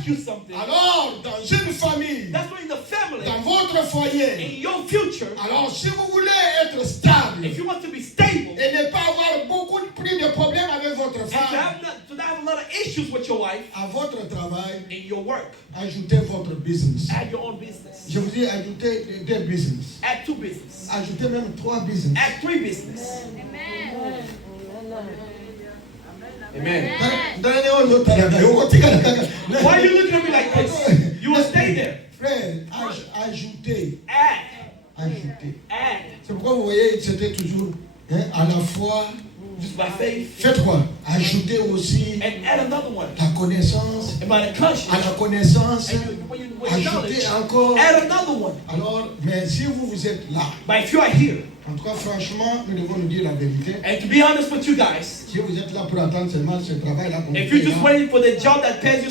ask you something. Alors, dans une famille, That's why in the family, dans votre foyer, in your future, alors si vous voulez être stable if you want to be stable, et ne pas avoir beaucoup de problèmes avec votre and femme, to not have a lot of issues with your wife, à votre travail, in your work, ajoutez votre business. add your own business. Je vous dis, ajoutez des business. Add 2 business. Ajoutez même 3 business. Add 3 business. Amen. Why are you looking at me like this? You will stay there. Frère, ajoutez. Ajoutez. Add. C'est pourquoi vous voyez, c'était toujours à la fois. Just by faith. Faites quoi? Ajoutez aussi and add another one. La connaissance. And by the conscience. À la connaissance. Ajoutez encore. Add another one. Alors, mais si vous êtes là. But if you are here. En tout cas, franchement, nous devons nous dire la vérité. And to be honest with you guys. Si vous êtes là pour attendre seulement ce travail-là, if you're just waiting for the job that pays you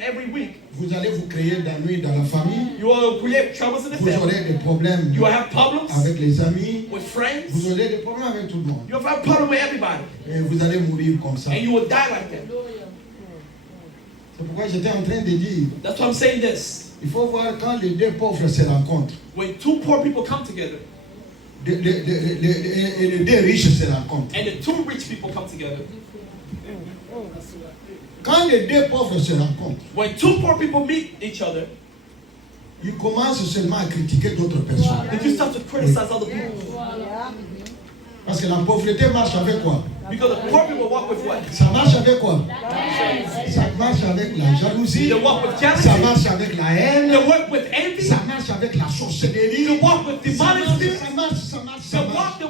every week. Vous allez vous créer d'ennuis dans la famille. You will create troubles in the family. Vous aurez des problèmes. You will have problems avec les amis. With friends. Vous aurez des problèmes avec tout le monde. You will have problems with everybody. Et vous allez mourir comme ça. And you will die like that. C'est pourquoi j'étais en train de dire. That's why I'm saying this. Il faut voir quand les deux pauvres se rencontrent. When 2 poor people come together. Et les deux riches se rencontrent. And the 2 rich people come together. Quand les deux pauvres se rencontrent, when 2 poor people meet each other, ils commencent seulement à critiquer d'autres personnes. They just start to criticize other people. Parce que la pauvreté marche avec quoi? Because the poor people walk with what? Ça marche avec quoi? Ça marche avec la jalousie. They walk with jealousy. Ça marche avec la haine. They work with envy. Ça marche avec la sorcellerie. They walk with demonic spirits. Ça marche. They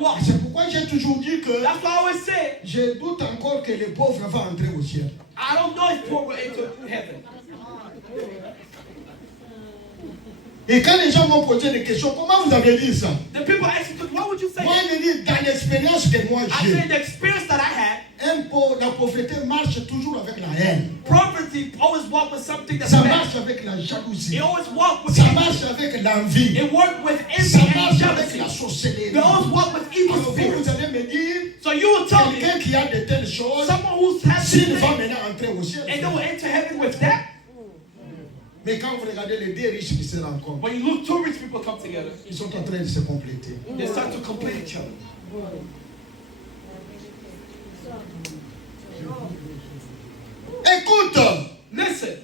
walk. C'est pourquoi j'ai toujours dit que that's why I always say, je doute encore que les pauvres vont entrer au ciel. I don't know if poor will enter heaven. Et quand les gens m'ont posé des questions, comment vous avez dit ça? The people ask you, what would you say? Moi, je dis, dans l'expérience que moi j'ai, I say the experience that I had, la pauvreté marche toujours avec la haine. Poverty always walk with something that's ça bad. marche avec la jalousie. It always walk with ça envy. marche avec l'envie. It work with envy ça and marche jealousy. avec la sorcellerie. They always walk with evil Alors spirits. vous allez me dire, so you will tell me, quelqu'un qui a de telles choses, someone who has s'il va maintenant entrer au ciel. and they will enter heaven with that. Mais quand vous regardez les deux riches qui se rencontrent, when you look 2 rich people come together, ils sont en train de se compléter. They start to complete each other. Écoute, listen.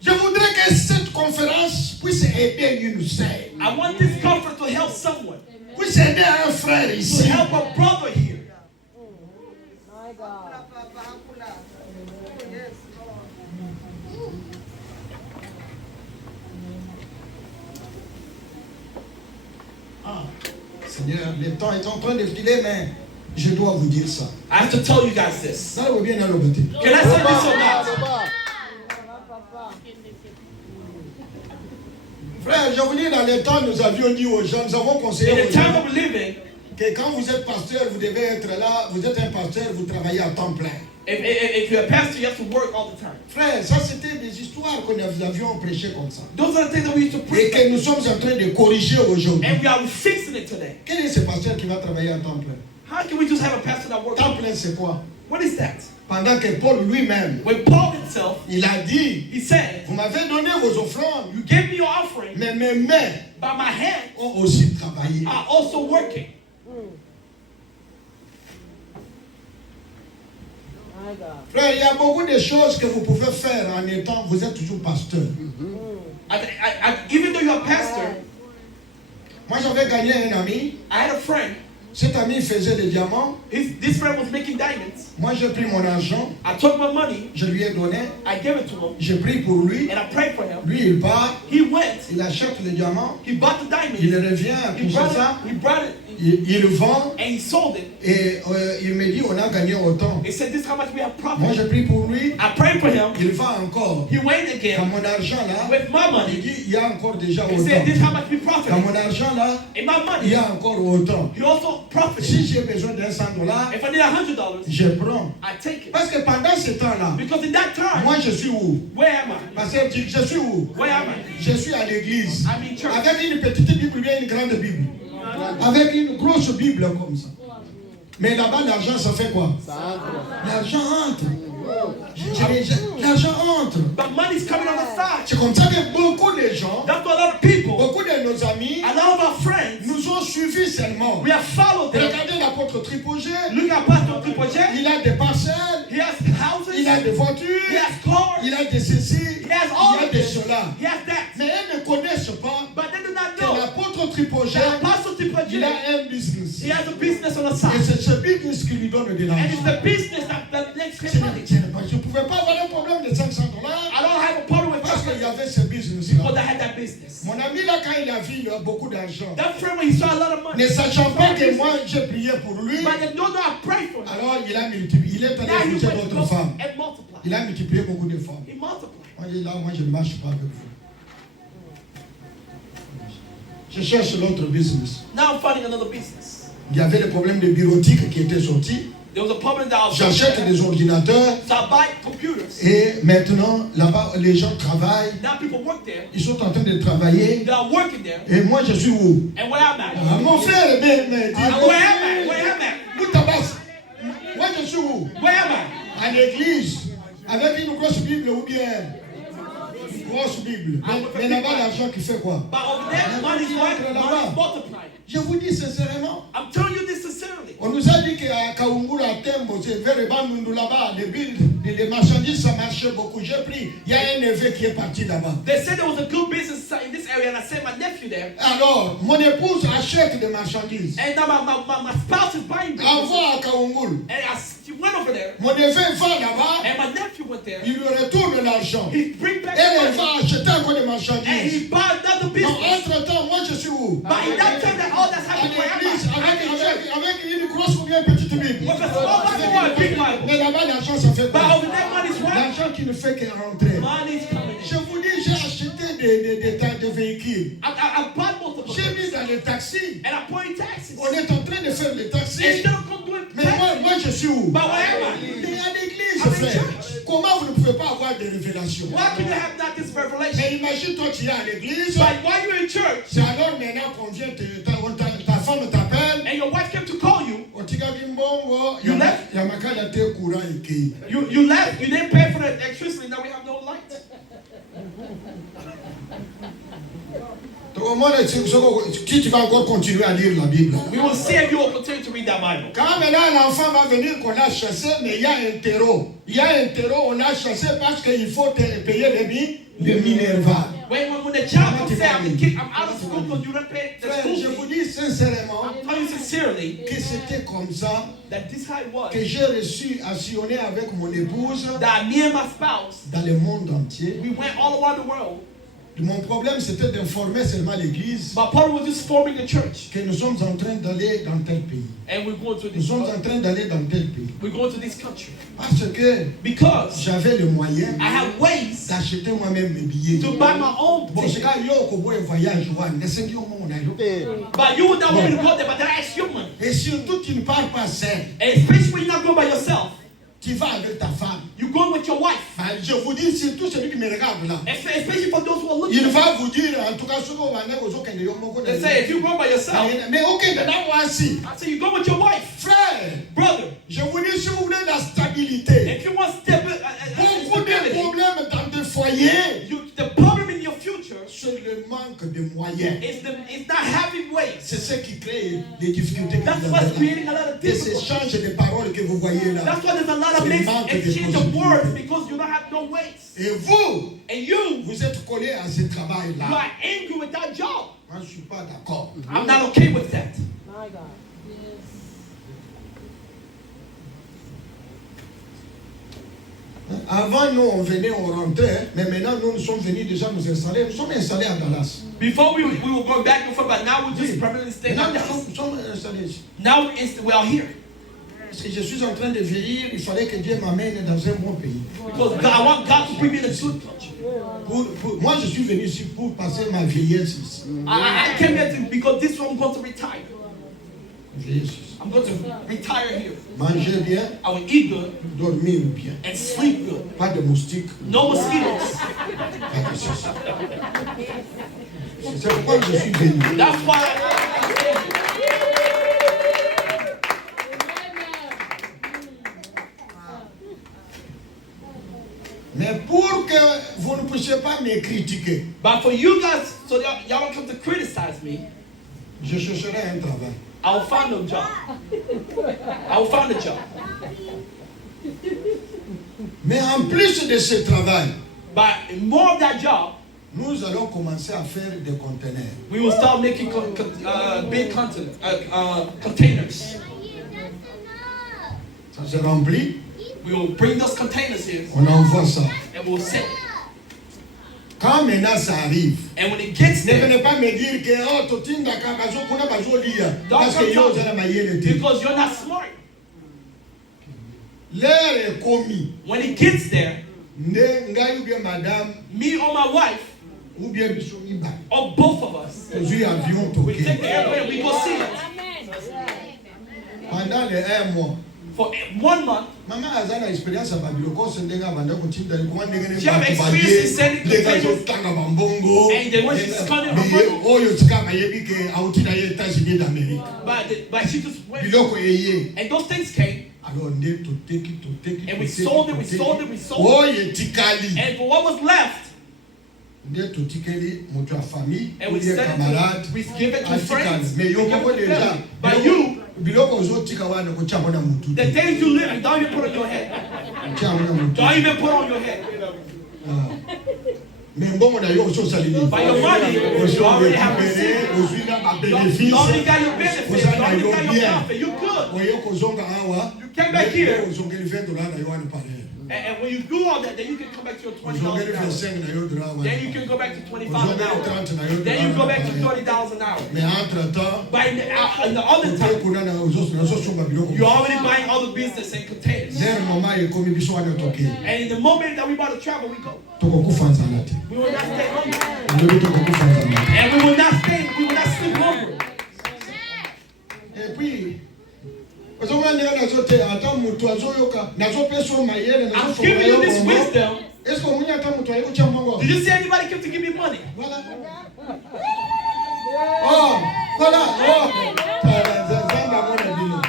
Je voudrais que cette conférence puisse aider une sœur. I want this conference to help someone. Puisse aider un frère ici. To help a brother here. My God. Seigneur, le temps est en train de filer, mais je dois vous dire ça. I have to tell you guys this. Ça va bien dans le bâtiment. Can I say this or not? Frère, je vous dis, dans le temps, nous avions dit aux gens, nous avons conseillé In aux the time gens of living, que quand vous êtes pasteur, vous devez être là, vous êtes un pasteur, vous travaillez à temps plein. if you're a pastor, you have to work all the time. Frère, ça c'était des histoires que nous avions prêchées comme ça. Those are the things that we used to Et preach. que nous sommes en train de corriger aujourd'hui. And we are fixing it today. Quel est ce pasteur qui va travailler à temps plein? How can we just have a pastor that works? Temps plein, c'est quoi? What is that? Pendant que Paul lui-même, When Paul himself, il a dit, he said, vous m'avez donné vos offrandes, you gave me your offering, mais mes mains but my hands ont aussi travaillé. are also working. Frère, il y a beaucoup de choses que vous pouvez faire en étant, vous êtes toujours pasteur. Even though you're a pastor, Moi, j'avais gagné un ami. I had a friend. Cet ami faisait des diamants. This friend was making diamonds. Moi, j'ai pris mon argent. I took my money. Je lui ai donné. I gave it to him. J'ai pris pour lui. And I prayed for him. Lui, il part. He went. Il achète le diamant. He bought the diamonds. Il revient à Kinshasa. He brought it. Il le vend. And he sold it. Et il me dit, on a gagné autant. He said, this is how much we have profit. Moi, j'ai pris pour lui. I prayed for him. Il vend encore. He went Dans again. mon argent là, With my il money. dit, il y a encore déjà He said, autant. this is how much we profit. Dans mon argent là, In my il money. y a encore autant. He also profited. Si j'ai besoin d'un $100, If I need $100, je prends. I take it. Parce que pendant ce temps-là, Because in that time, moi je suis où? where am I? Parce que je suis où? Where am I? Je suis à l'église. I'm in church. Avec une petite Bible ou bien une grande Bible. Avec une grosse Bible comme ça. Mais là-bas, l'argent, ça fait quoi? Ça entre. L'argent entre. L'argent entre. But money's coming on the side. C'est comme ça que beaucoup de gens, That's why a lot of people, beaucoup de nos amis, a lot of our friends, nous ont suivis seulement. we have followed them. Regardez l'apôtre Tripogé, Look at Pastor Tripoche. il a des parcelles, He has houses. il a des He voitures, has cars. il a des ceci, He has all il a of des this. cela. He has that. Mais elles ne connaissent pas But they do not que know l'apôtre Tripogé, that Apostle Tripoche, il a un business. he has a business on the Et side. c'est ce business qui lui donne de And it's l'argent. the business that makes him money. Je ne pouvais pas avoir un problème de 500 dollars I don't have a problem with parce that qu'il y avait ce business-là. because I had that business. Mon ami là, quand il a vu là, beaucoup d'argent, That friend, when he saw a lot of money, ne sachant pas que moi j'ai prié pour lui, but they don't know I pray for him. alors il a multiplié, il est allé Now he épouser went to d'autres go femmes. and multiply. Il a multiplié beaucoup de femmes. He multiplied. Moi, je dis là, moi je ne marche pas avec vous. Je cherche l'autre business. Now I'm finding another business. Il y avait le problème de bureautique qui était sorti. There was a problem that I was J'achète des ordinateurs So I buy computers. et maintenant là-bas les gens travaillent. Now people work there. Ils sont en train de travailler. They are working there. Et moi je suis où? And where I'm at. Ah, mon frère, mais dis, Where am I? Where am I? où tabasse? Moi je suis où? Where am I? À l'église, avec une grosse Bible ou bien une grosse Bible. Mais là-bas, l'argent qui fait quoi? But over there, money's working. Money's multiplying. Je vous dis sincèrement, I'm telling you this sincerely. on nous a dit qu'à Kaungula, à Tembo, c'est vers les Bandundu là-bas, les marchandises, ça marchait beaucoup. J'ai pris, il y a un neveu qui est parti là-bas. They said there was a good business in this area, and I sent my nephew there. Alors, mon épouse achète des marchandises. And now my spouse is buying business. Envoie à Kaungul. And she went over there. Mon neveu va là-bas, And my nephew went there. il lui retourne l'argent. He bring back Elle the va money. acheter encore des And marchandises. he bought another Donc, business. entre-temps, moi je suis où? But in that time that all that's À happening, where am I? l'église, I'm in church. avec une grosse ou bien une petite Bible. With a small Bible or a big Bible. Mais là-bas, l'argent, ça fait But quoi? over there, money's working. L'argent qui ne fait que rentrer. Money's coming Je in. vous dis, j'ai acheté des tas de véhicules. I bought multiple. J'ai mis dans les taxis. And I put in taxes. On est en train de faire les taxis. Instead of come doing Mais taxes. moi je suis où? But where am I? Mais à l'église, I'm in frère. church. Comment vous ne pouvez pas avoir des révélations? Why can you have not this revelation? Mais imagine, toi, tu es à l'église. But while you're in church C'est alors maintenant qu'on vient, ta femme t'appelle. and your wife came to call you, Otika bimbongo, You left? yamakala te courant iki. you left, you didn't pay for the electricity, now we have no light. Qui tu vas encore continuer à lire la Bible? We will see if you will continue to read that Bible. Quand maintenant l'enfant va venir qu'on a chassé, mais il y a un terreau. Il y a un terreau, on a chassé parce qu'il faut payer les Minerva. When the child comes say, I'm out of school because you don't pay the Frère, school je vous fee, dis sincèrement I'm telling you sincerely que c'était comme ça that this how it was. que j'ai reçu à sillonner avec mon épouse That me and my spouse, dans le monde entier. we went all around the world. Mon problème, c'était d'informer seulement l'Église My part was just forming the church. que nous sommes en train d'aller dans tel pays. And we're going to Nous this sommes en train d'aller dans tel pays. we're going to this country. Parce que Because j'avais le moyen I have ways d'acheter moi-même mes billets. to buy my own Bon, c'est ticket. quand yo ko boy voyage wa nesengi o mo na yo. But you would not want me to go there, but then I ask you money. Et surtout tu ne pars pas seul. And especially when you're not going by yourself. Tu vas avec ta femme. You're going with your wife. Ben, je vous dis surtout celui qui me regarde là. Especially for those who are looking. Il va vous dire en tout cas ce qu'on va faire aux autres yo moko na. They say if you go by yourself, Mais OK, maintenant voici. I say you go with your wife. Frère, Brother, je vous dis si vous voulez la stabilité. if you want Beaucoup de stability, problèmes dans des foyers, the problem in your future c'est le manque de moyens. is not having ways. C'est ce qui crée les difficultés que That's vous what's avez là. creating a lot of Des difficulties. échanges de paroles que vous voyez là. That's why there's a lot of C'est le mixed manque de exchange of possibilités. words because you don't have no ways. Et vous, And you vous êtes collés à ce travail-là. are angry with that job. Moi, je ne suis pas d'accord. I'm not okay with that. My God. Avant, nous, on venait, on rentrait, mais maintenant, nous sommes venus déjà nous installer. Nous sommes installés à Dallas. Before we were going back and forth, but now we're just permanently staying Maintenant, out nous sommes installés ici. Now we are here. Parce que je suis en train de vieillir, il fallait que Dieu m'amène dans un bon pays. Because I want God to bring me in a good country. Moi, je suis venu ici pour passer ma vieillesse ici. I came here because this one I'm going to retire. Vieillesse ici. I'm going to retire here. Manger bien, I will eat good dormir bien. and sleep good. Pas de moustiques. No mosquitoes. Pas de ceci. C'est pourquoi je suis venu. That's why Mais pour que vous ne puissiez pas me critiquer, But for you guys, so y'all don't come to criticize me, je chercherai un travail. I will find a job. I will find a job. Mais en plus de ce travail, But more of that job, nous allons commencer à faire des conteneurs. we will start making big containers. Ça se remplit, We will bring those containers here on envoie ça. and we'll send it. Quand maintenant ça arrive, And when it gets ne there, venez pas me dire que oh totinda kabazo kuna bazo lia parce que yo zana mayele te. because you're not smart. L'air est commis. When it gets there, Ne ngai ou bien madame me or my wife, ou bien biso miba. or both of us, Aujourd'hui avion we take the toqué. airplane, we go see it. Pendant les 1 mois. For 1 month, Maman azana expérience à Babiloko sendenga banda kutinda kwa ndenge she have experience in sending les gars containers. tanga bambongo. And then when she's coming home, Oyo tika mayebi ke autina ye États-Unis d'Amérique. but she just went. Biloko eye. And those things came, Alors nde toteki. and we sold it, we sold it, we sold it. Oye tikali. And for what was left, Nde totikeli moto ya famille and we ou bien sent camarade. it to, we give it to Atikali. friends, we Mais give yo it koko to déjà. family. But you, Biloko ozotika wana kuchamo na mutu. the things you live, don't even put on your head. Kuchamo na mutu. Don't even put on your head. Mais mbongo na yo ozosalini. By your money, you already have received. Ozuina ba You bénéfice. already got your benefits, you already got your profit, you good. Oyo kozonga awa. You came back here. Ozongeli $20 na yo wana pare. And when you do all that, then you can come back to your $20 Ozongeli an hour. 25 na yo $1. Then you can go back to $25 an Ozongeli hour. 30 na yo $1. Then you go back to $30 an hour. Mais entre temps, But in the other time, kuna na uzosomba biloko. you're already buying other business and containers. Zer mama ekomi biso wana toke. And in the moment that we about to travel, we go. Tokokufa nzala te. We will not stay hungry. Ndobi tokokufa nzala te. And we will not sleep hungry. Et puis ozomona ndenge nazoteya ata mutu azoyoka nazopesa mayele I'm giving you this wisdom. est-ce que omoni ata mutu aye kotya mbongo Did you see anybody come to give me money? voilà oh voilà oh zamba mona bino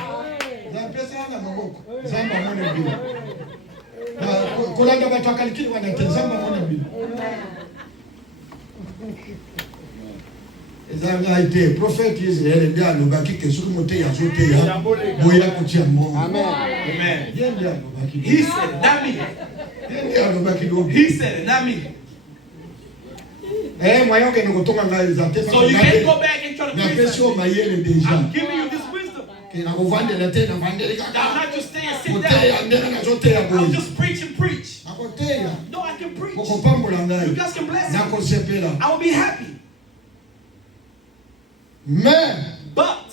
zapesa wana maboko zamba mona bino kolanda bato akalikili wana te zamba mona bino ezanga ite prophète Israël ndia alobaki ke soki moteyi azoteya boya kotya mbongo Amen. ye ndia alobaki He said it, not me. ye ndia alobaki lobi He said it, not me. moyen okende kotonga ngai eza te So you can't go back and try to napesi criticize yo me. mayele deja I'm giving you this wisdom. ke nakovandela te navandeli I'm kaka not just staying, sit koteya down. ndenge nazoteya I'll boye just preach and preach. nakoteya No, I can preach. kokopambola You ngai guys can bless me. nakosepela I will be happy. mais But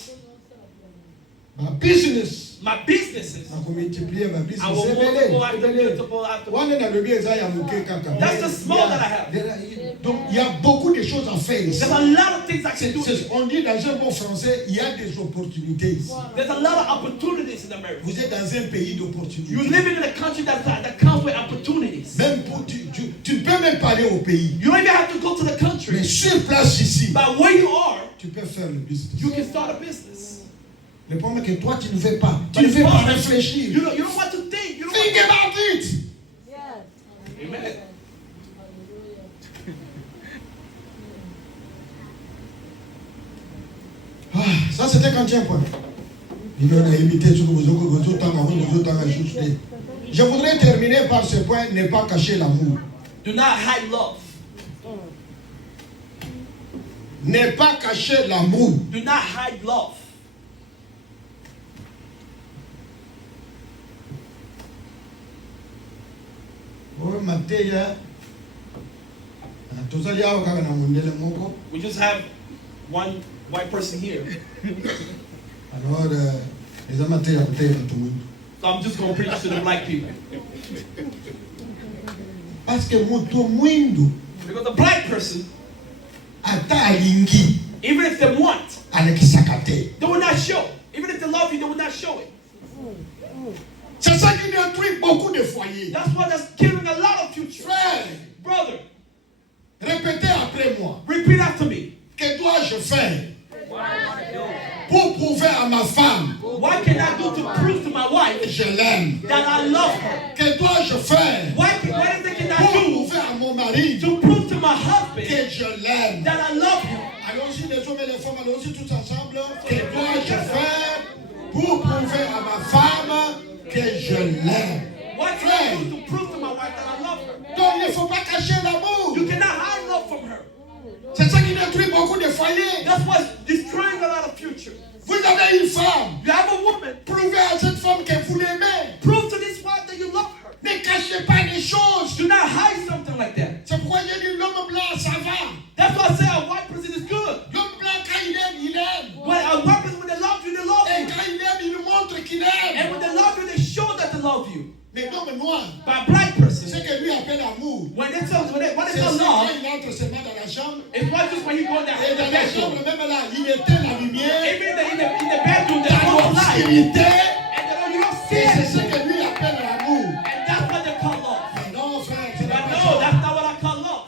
babusiness my businesses, nakomultiplie I will babusiness multiple after ebele multiple after. wana nalobi eza ya moke kaka That's the small that I have. donc il y a beaucoup de choses à faire ici. There's a lot of things I can do. On dit dans un bon français, il y a des opportunités ici. There's a lot of opportunities in America. Vous êtes dans un pays d'opportunités. You're living in a country that comes with opportunities. Même pour, tu ne peux même pas aller au pays. You don't even have to go to the Mais country. sur place ici, But where you are, tu peux faire le business. you can start a business. Le problème est que toi, tu ne fais pas. Tu But ne the fais pas problem, réfléchir. you don't know what to think. You don't Think about it. Yes. Amen. Ah, ça, c'était quand tu as un point. Il en a imité ce que vous avez. Je voudrais terminer par ce point, ne pas cacher l'amour. Do not hide love. Ne pas cacher l'amour. Do not hide love. Oh, Mateya. Tozali awa kaka na mundele moko. We just have one white person here. Alors, eza Mateya koteya bato mwindu. So I'm just going to preach to the black people. Parce que moto mwindu Because the black person, ata alingi even if they want, alekisaka te. they will not show. Even if they love you, they will not show it. C'est ça qui détruit beaucoup de foyers. That's why that's killing a lot of future. Frère, Brother, répétez après moi. repeat after me. Que dois-je faire pour prouver à ma femme What can I do to prove to my wife que je l'aime? that I love her? Que dois-je faire What is it can aussi tous ensemble, que dois-je faire pour prouver à ma femme que je l'aime? What can I do to prove to my wife that I love her? Donc il ne faut pas cacher l'amour. You cannot hide love from her. C'est ça qui détruit beaucoup de foyers. That's what's destroying a lot of futures. Vous avez une femme. You have a woman. Prouvez à cette femme que vous l'aimez. Prove to this wife that you love her. Ne cachez pas des choses. Do not hide something like that. C'est pourquoi j'ai dit l'homme blanc, ça va. That's why I say a white person is good. L'homme blanc, quand il aime, il aime. When a white person, when they love you, they love Et you. quand il aime, il montre qu'il And aime. when they love you, they show that they love you. Mais l'homme noir, But a black person, c'est que lui appelle amour. when they tell C'est ça love, quand il entre seulement dans la chambre. it's not just when you go in Et dans the la bedroom. chambre, même là, il éteint la lumière. Even in the bedroom, Dans there's no light. l'obscurité. And you don't see Et c'est it. ce que lui appelle l'amour. And that's what they call love. Mais non, frère, c'est But pas no, ça. that's not what I call love.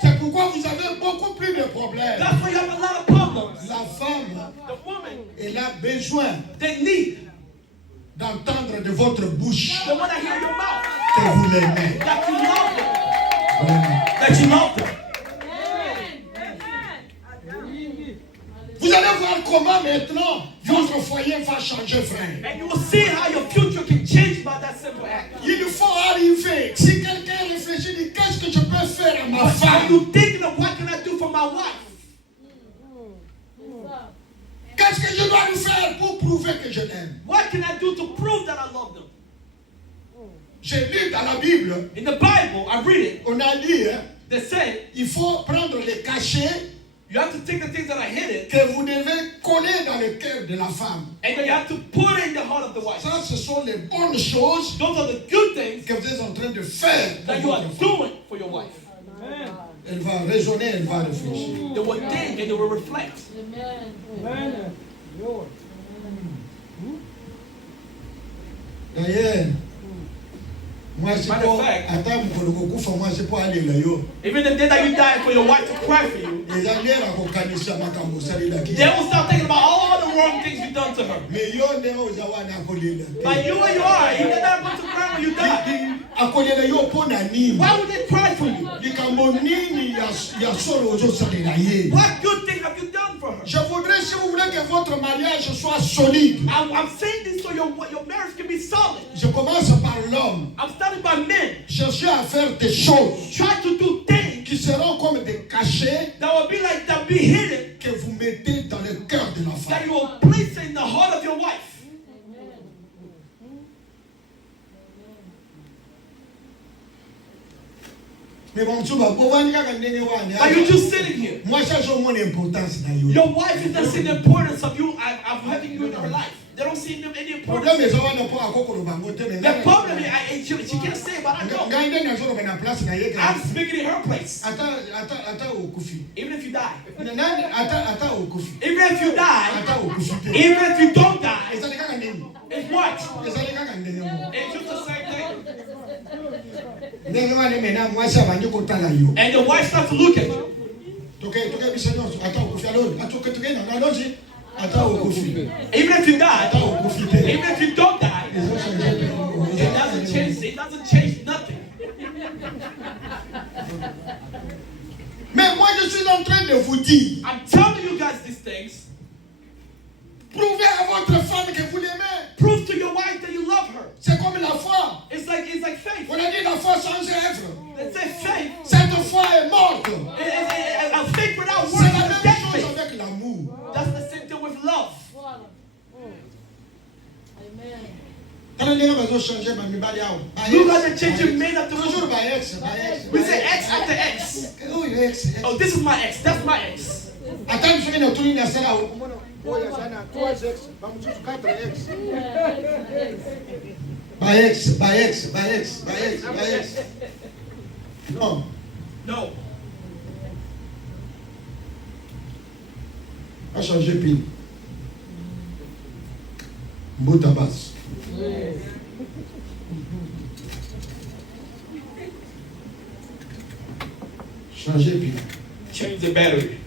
C'est pourquoi vous avez beaucoup plus de problèmes. That's why you have a lot of problems. La femme, The woman, elle a besoin they need d'entendre de votre bouche the one that hear your mouth, que vous l'aimez. that you love them, Vraiment. that you love them. Vous allez voir comment maintenant votre foyer va changer, frère. And you will see how your future can change by that simple act. Il faut arriver. Si quelqu'un réfléchit, dit qu'est-ce que je peux faire à ma Are femme? you thinking of what can I do for my wife? Qu'est-ce que je dois lui faire pour prouver que je l'aime? What can I do to prove that I love them? J'ai lu dans la Bible, In the Bible, I read it, on a dit, hein, they say il faut prendre les cachets you have to take the things that are hidden que vous devez coller dans le cœur de la femme. and then you have to put it in the heart of the wife. Ça, ce sont les bonnes choses Those are the good things que vous êtes en train de faire pour that you are votre femme. doing for your wife. Elle va raisonner, elle va réfléchir. They will think and they will reflect. D'ailleurs, moi, c'est Matter pas. of fact. Attends, moi, c'est pas aller là, yo. Even the day that you die for your wife to cry for you, Les alliés, là, qu'on kanisa makambo, sali là, qui- they will start thinking about all the wrong things you've done to her. Mais yo, nde ozawa na kolela. But you and you are, you're not going to cry when you die. Akolela yo po na nini? Why would they cry for you? Likambo nini ya solo ozosalela ye? What good thing have you done for her? Je voudrais, si vous voulez que votre mariage soit solide, I'm saying this so your marriage can be solid. je commence par l'homme. I'm starting by men. Cherchez à faire des choses Try to do things qui seront comme des cachets that will be like that, be hidden, que vous mettez dans le cœur de la that femme. you will place in the heart of your wife. Mais bon, tu vas voir, il y a un nene wani. But you're just sitting here. Moi, ça, j'ai mon importance dans yo. Your wife is not seeing the importance of you, of having you in her life. They don't see any Problème importance. est ça, on n'a pas encore le bango, mais The problem is, she can't say, but I know. Ngande na zoro na place na yeke. I'm speaking in her place. Ata okufi. Even if you die. Nani ata okufi. Even if you die. Ata okufi. Even if you don't die. Ezali kaka nini? It's what? Ezali kaka ndenge mo. It's just the same thing. Ndenge wale mena mwasa banyo kotala yo. And the wife starts to look at you. Toke biso nyonso ata okufi aloni. Atoke toke na loji. Ata okufi. Even if you die. Ata okufi te. Even if you don't die. It doesn't change. It doesn't change nothing. Mais moi je suis en train de vous dire, I'm telling you guys these things. prouvez à votre femme que vous l'aimez. Prove to your wife that you love her. C'est comme la foi. It's like faith. On a dit la foi sans œuvre. They say faith. Cette foi est morte. A faith without C'est works la is même dead chose faith. avec l'amour. That's the same thing with love. Quand on est besoin de changer ma mibali yao. Look at the change you made up to Toujours by ex. We say X after X. Oh, ex. Oh, this is my ex. That's my ex. Attends, je viens de tourner la salle à haut. Oh, il y a ça, 3 ex. Vamos juste 4 ex. By ex. Non. No. A changer pile. Mbouta basse. Changer pile. Change the battery.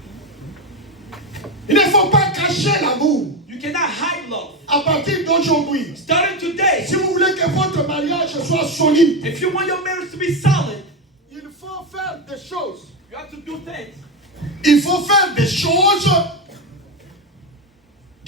Il ne faut pas cacher l'amour. You cannot hide love. À partir d'aujourd'hui, Starting today, si vous voulez que votre mariage soit solide, if you want your marriage to be solid, il faut faire des choses. you have to do things. Il faut faire des choses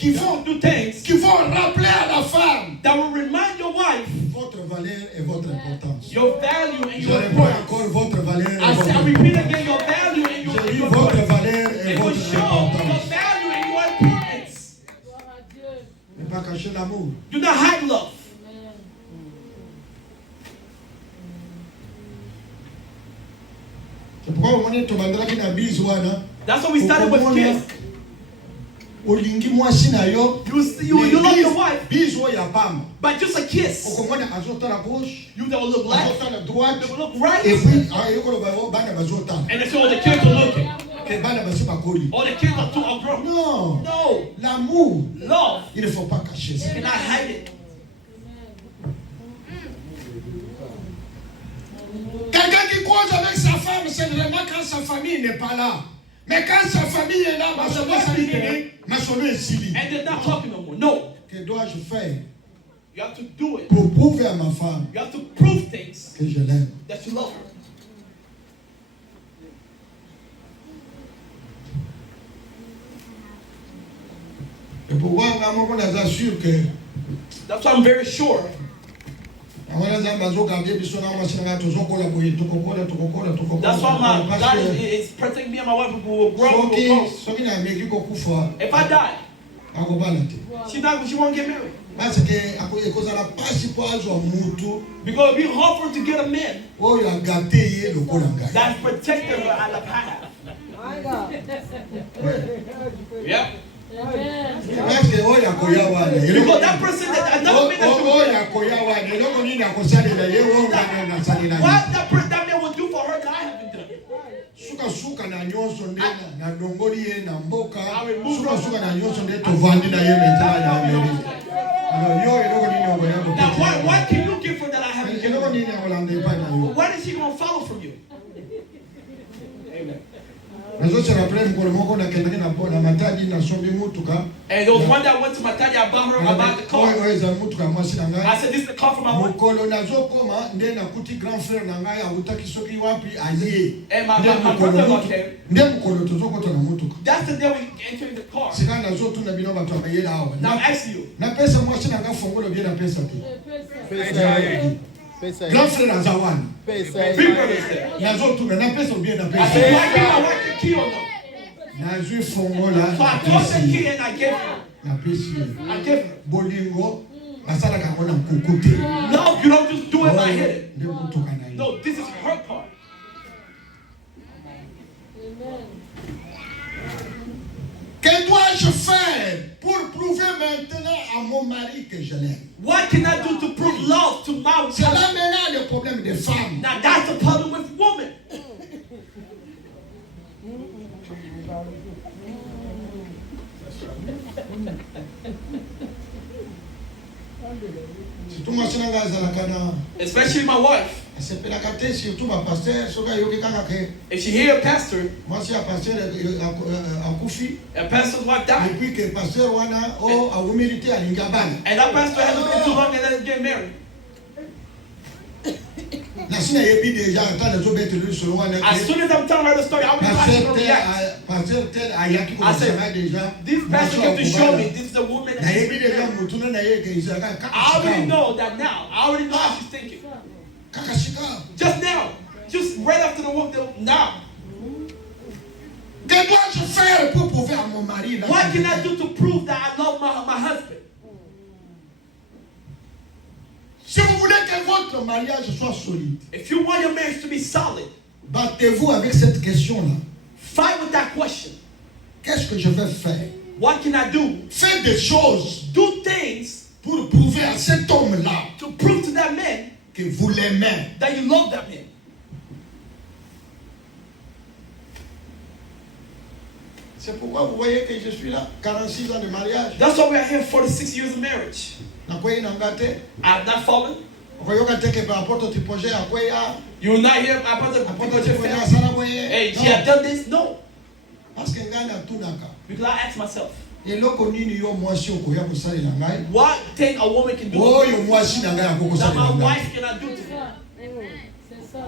qui You have vont, to do things qui vont rappeler à la femme that will remind your wife votre valeur et votre importance. your value and Je your réponds importance. encore votre valeur et I votre repeat importance. again your value and Je dis your votre importance. valeur et It will votre show your importance. value and your importance. Ne pas cacher l'amour. Do not hide love. C'est pourquoi on est tombé na bise wana. That's why we started with kiss. Olingi mwasi na yo. You love your wife, Bise oyo ya pamba. but just a kiss. Okomona azotala gauche, You that will look left, azotala droite. that will look right, Et puis ayokoloba yo bana bazotala. and that's all the kids are looking. Que bana basi bakoli. All the kids are too grown. Non. No, L'amour, love, il ne faut pas cacher ça. you cannot hide it. Quelqu'un qui cause avec sa femme, c'est vraiment quand sa famille n'est pas là. Mais quand sa famille est là, ma solo est silly. And they're not talking no more. No, Que dois-je faire you have to do it. pour prouver à ma femme You have to prove things que je l'aime? that you love her. Et pourquoi on est sûr que That's why I'm very sure. That's why God is protecting me and my wife. We will grow. We will grow. If I die, she won't get married. Because it'll be hard for her to get a man that's protected her at the past. My God. Yep. Amen. Because that person, another man that man will do for her that I haven't done. Suka na nyonso nde na dongoli ye na mboka suka na nyonso nde tovandi na ye metala ya Amerika. Alors yo eloko nini ngo yako? Now what can you give her that I haven't given eloko her? nini ngolande pa na yo? What is she going to follow from you? Amen. Nazo se rappelle mko moko na kendani na bona matadi na sombi mutuka. And there was one that went to my daddy about her about the car. Oyo eza mutuka mwasi na ngai. I said, this is the car for my wife. Mukolo nazo koma nde na kuti grand frère na ngai awutaki soki wapi aye. And my brother came. Nde mukolo tozokota na mutuka. That's the day we entered the car. Sika nazo tuna bino bato amayela awa. Now I'm asking you. Na pesa mwasi na ngai fongolo bien na pesa te. Grand frère na zawani. Big brother said. Nazo tuna na pesa bien na I pesa. said, why give my wife the key or no? Nazwi fongola. So I took the key and I gave her. Na pesi. I gave her. Bolingo basala ka kona kukuti. No, you don't just do it by hitting. Nde mutuka na yo. No, this is her car. Amen. Que dois-je faire pour prouver maintenant à mon mari que je l'aime? What can I do to prove love to my C'est wife? là maintenant le problème des femmes. Now that's the problem with women. Surtout mwasi na ngai azalaka na Especially my wife. asepelaka te surtout bapasteur soki ayoki kaka ke If she hear a pastor, mwasi ya pasteur akufi a pastor's wife died. epuis ke pasteur wana o awumili te alingi abana And that pastor hasn't been too long and then get married. nasi nayebi deja ata nazobetela lisolo wana As soon as I'm telling her the story, I will react. pasteur tel ayaki I said, kokosanga deja this pastor came to show me this is the woman that nayebi she's deja married. mutuna na ye ke ezalaka I already kaka know that now. I already know how she's thinking. shika. Just now. Just right after the work, now. Que dois-je faire pour prouver à mon mari là? What can I do to prove that I love my husband? Si vous voulez que votre mariage soit solide, If you want your marriage to be solid, battez-vous avec cette question-là. fight with that question. Qu'est-ce que je vais faire? What can I do? Faites des choses Do things pour prouver à cet homme-là to prove to that man que vous l'aimez. that you love that man. C'est pourquoi vous voyez que je suis là, 46 ans de mariage. That's why we are here 46 years of marriage. Nakwei nangate. I have not fallen. Okoyoka teke par rapport au projet akwei a. You will not hear about the Rapport people au just projet say, asala boye. hey, she have done this? No. Parce que ngana tunaka. Because I ask myself, Eloko nini yo mwasi okoya kosalela ngai? what thing a woman can do Oyo mwasi na ngai that akokosalela my ngai. wife cannot do to me? C'est ça.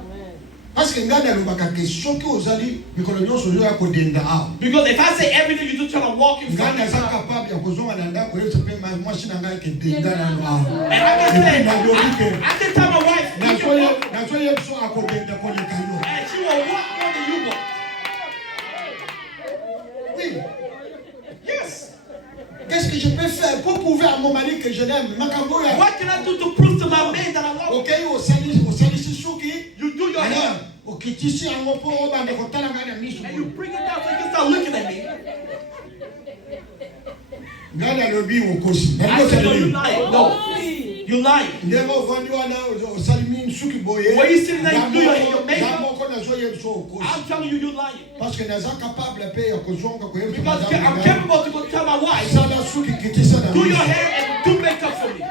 Parce que ngai nalobaka ke soki ozali mikolo nyonso oyo ya kodenda awa. Because if I say everything you do trying to walk in Ngai front of naza me, capable ya kozonga na ndako yeso mpe mwasi na ngai kedenda nano awa. and I can say, nalobi ke I can tell my wife, you can walk, nazoye biso akodenda koleka yo. and she will walk more than you walk. Oui. Yes. Qu'est-ce que je peux faire pour prouver à mon mari que je l'aime? Makambo ya. What can I do to prove to my man that I love him? Okay, osali suki. You do your hair, Alors, okitisi yango po obanda kotala ngai na miso. and you bring it down so you can start looking at me. Ngai nalobi okosi. I said, no, you lying. No, you lying. Ndenge ovandi wana osali mini suki boye. When you sitting there, you do your makeup. Yamoko nazoye biso okosi. I'm telling you, you're lying. Parce que naza capable pe ya kozonga koyebisa Because madame I'm ngai. capable to go tell my wife, Sala suki kitisa na do your miso. hair and do makeup for me.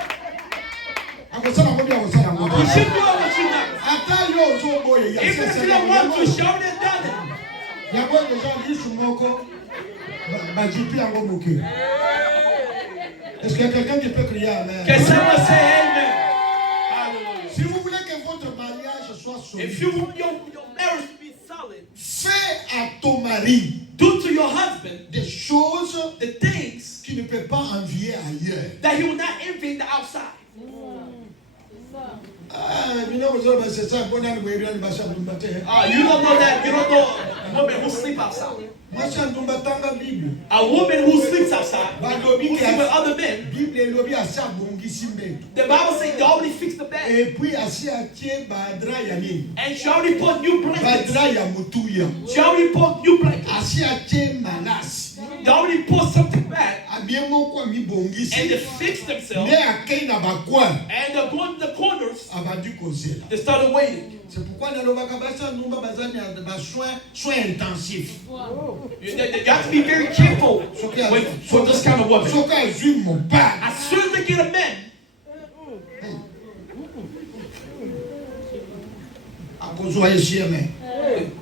Akosala ngobi akosala ngobi. You should do what you not. Ata yo ozoboye ya Even if you don't want to, she already done it. yango deja lisu moko bajipi yango moke. Est-ce qu'il y a quelqu'un qui peut crier amen? Can someone say amen? Hallelujah. Si vous voulez que votre mariage soit If solide, you want your marriage to be solid, fais à ton mari do to your husband des choses the things qu'il ne peut pas envier ailleurs. that he will not envy in the outside. You don't know You don't know that. You don't know a woman who sleep outside. A woman who sleeps outside, who sleeps with other men. The Bible says they already fixed the bed. And she already put new blankets. She already put new blankets. They already put something back. And they fixed themselves. And they're going to the corners. They started waiting. C'est pourquoi nalobaka basa ndumba bazani ba soins intensifs. You have to be very careful for this kind of woman. Soka azui mon pas. As soon as they get a man, Akozwa yeshime.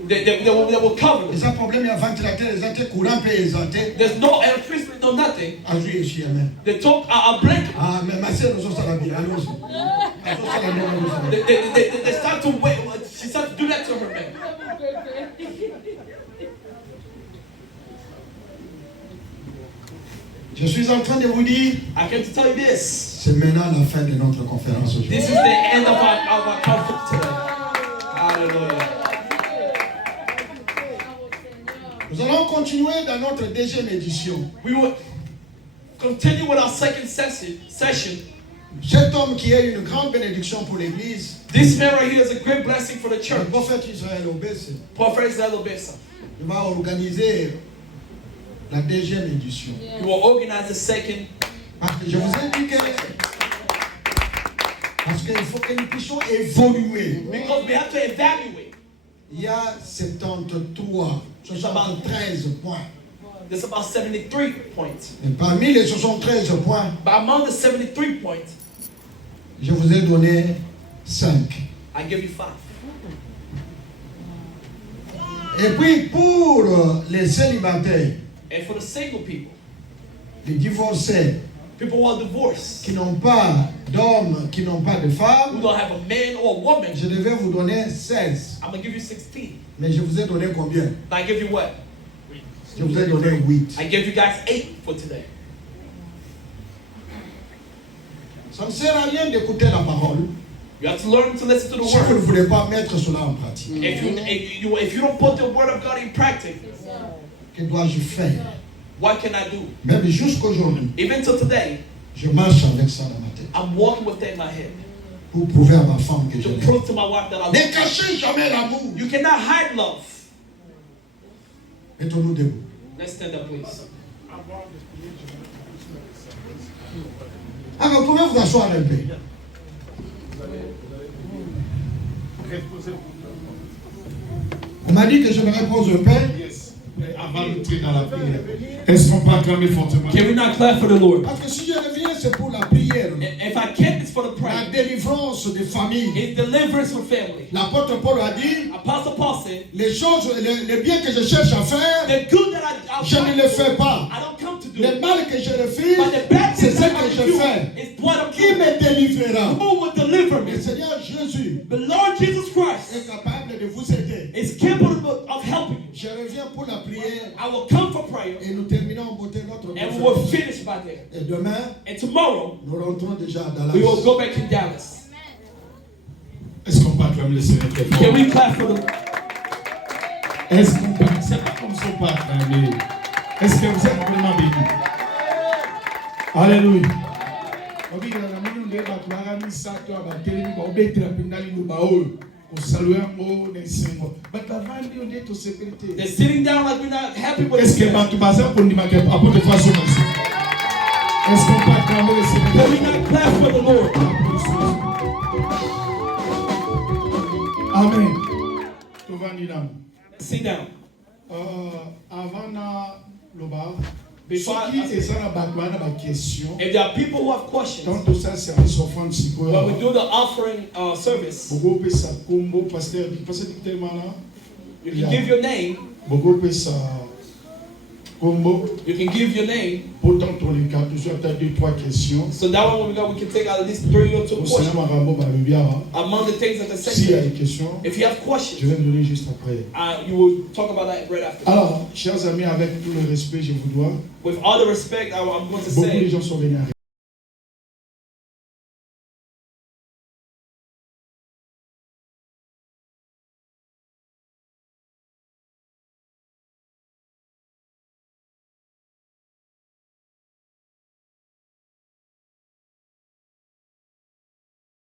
they will cover Les them. problèmes ya ventilateur, les ante courant pe ezante. There's no electricity, no nothing. Azui yeshime. They took a blanket. Ah mais ma sœur nous sala bien allons. They start to wait. She started to do that to her man. Je suis en train de vous dire, I came to tell you this. c'est maintenant la fin de notre conférence aujourd'hui. This is the end of our conference today. Hallelujah. Nous allons continuer dans notre deuxième édition. We will continue with our second session. Cet homme qui est une grande bénédiction pour l'Église, This man right here is a great blessing for the le church. prophète Israël Obese, Prophet Israel Obesa. il va organiser la deuxième édition. We will organize the second. Parce que je vous ai dit que parce qu'il faut que nous puissions évoluer. Because we have to evaluate. Il y a 73 points. There's about 73 points. Et parmi les 73 points, But among the 73 points, je vous ai donné 5. I give you 5. Et puis pour les célibataires, And for the single people, les divorcés, people who are divorced, qui n'ont pas d'hommes, qui n'ont pas de who femmes, don't have a man or a woman, je devais vous donner 16. I'm going to give you 16. Mais je vous ai donné combien? I give you what? Je vous ai donné 8. I give you guys 8 for today. Ça ne sert à rien d'écouter la parole You have to learn to listen to the si vous ne word. voulez pas mettre cela en pratique. If you don't put the word of God in practice, Que dois-je faire? what can I do? Même jusqu'aujourd'hui, Even till today, je marche avec ça dans ma tête I'm walking with that in my head pour prouver à ma femme que je to l'aime. prove to my wife that I love Ne her. cachez jamais l'amour. You cannot hide love. Mettons-nous debout. Let's stand up, please. Alors, vous pouvez vous asseoir un peu. On m'a dit que je me repose un peu. Avant d'entrer dans la prière, est-ce qu'on peut acclamer fortement? Can we not clap for the Lord? Parce que si je reviens, c'est pour la prière. If I can't, it's for the La prayer. délivrance des familles. It's deliverance for family. L'apôtre Paul a dit, Apostle Paul said, les choses, les biens que je cherche à faire, the good that je ne les fais pas. I don't come to do. Le mal que je refuse, But the bad c'est things ce that que I je do fais. is what I'm Qui doing. me délivrera? Who will deliver Le me? Seigneur Jésus The Lord Jesus Christ est capable de vous aider. is capable of helping you. Je reviens pour la prière I will come for prayer et nous terminons en beauté notre and we will conférence. finish by there. Et demain, And tomorrow, nous rentrons déjà à Dallas. we will go back in Dallas. Est-ce qu'on peut acclamer le Seigneur très fort? Can we clap for the Est-ce qu'on peut, c'est pas comme ça qu'on peut acclamer. Est-ce que vous êtes vraiment bénis? Alléluia. They're sitting down like we're not happy with Est-ce que it. tu vas pour dire que apôtre façon aussi? Est-ce qu'on peut acclamer le Can Seigneur? we not clap for the Lord? Amen. Tu vas dire. Sit down. Avant le bar, Before I- qui est la question? If there are people who have questions, Quand tout ça service offrande si quoi? when we do the offering service, Bogo pe sa combo pasteur tellement là. you can give your name. Bogo pe sa combo. You can give your name. Pourtant pour les cas, toujours peut-être 2-3 questions. So that one when we go, we can take out at least 3 or 2 Au Seigneur questions. Marambo va le bien. Among the things that the S'il y a section, des questions, if you have je questions, vais me donner juste après. you will talk about that right after. Alors, chers amis, avec tout le respect, je vous dois. With all the respect, I'm going to Beaucoup de say, gens sont venus à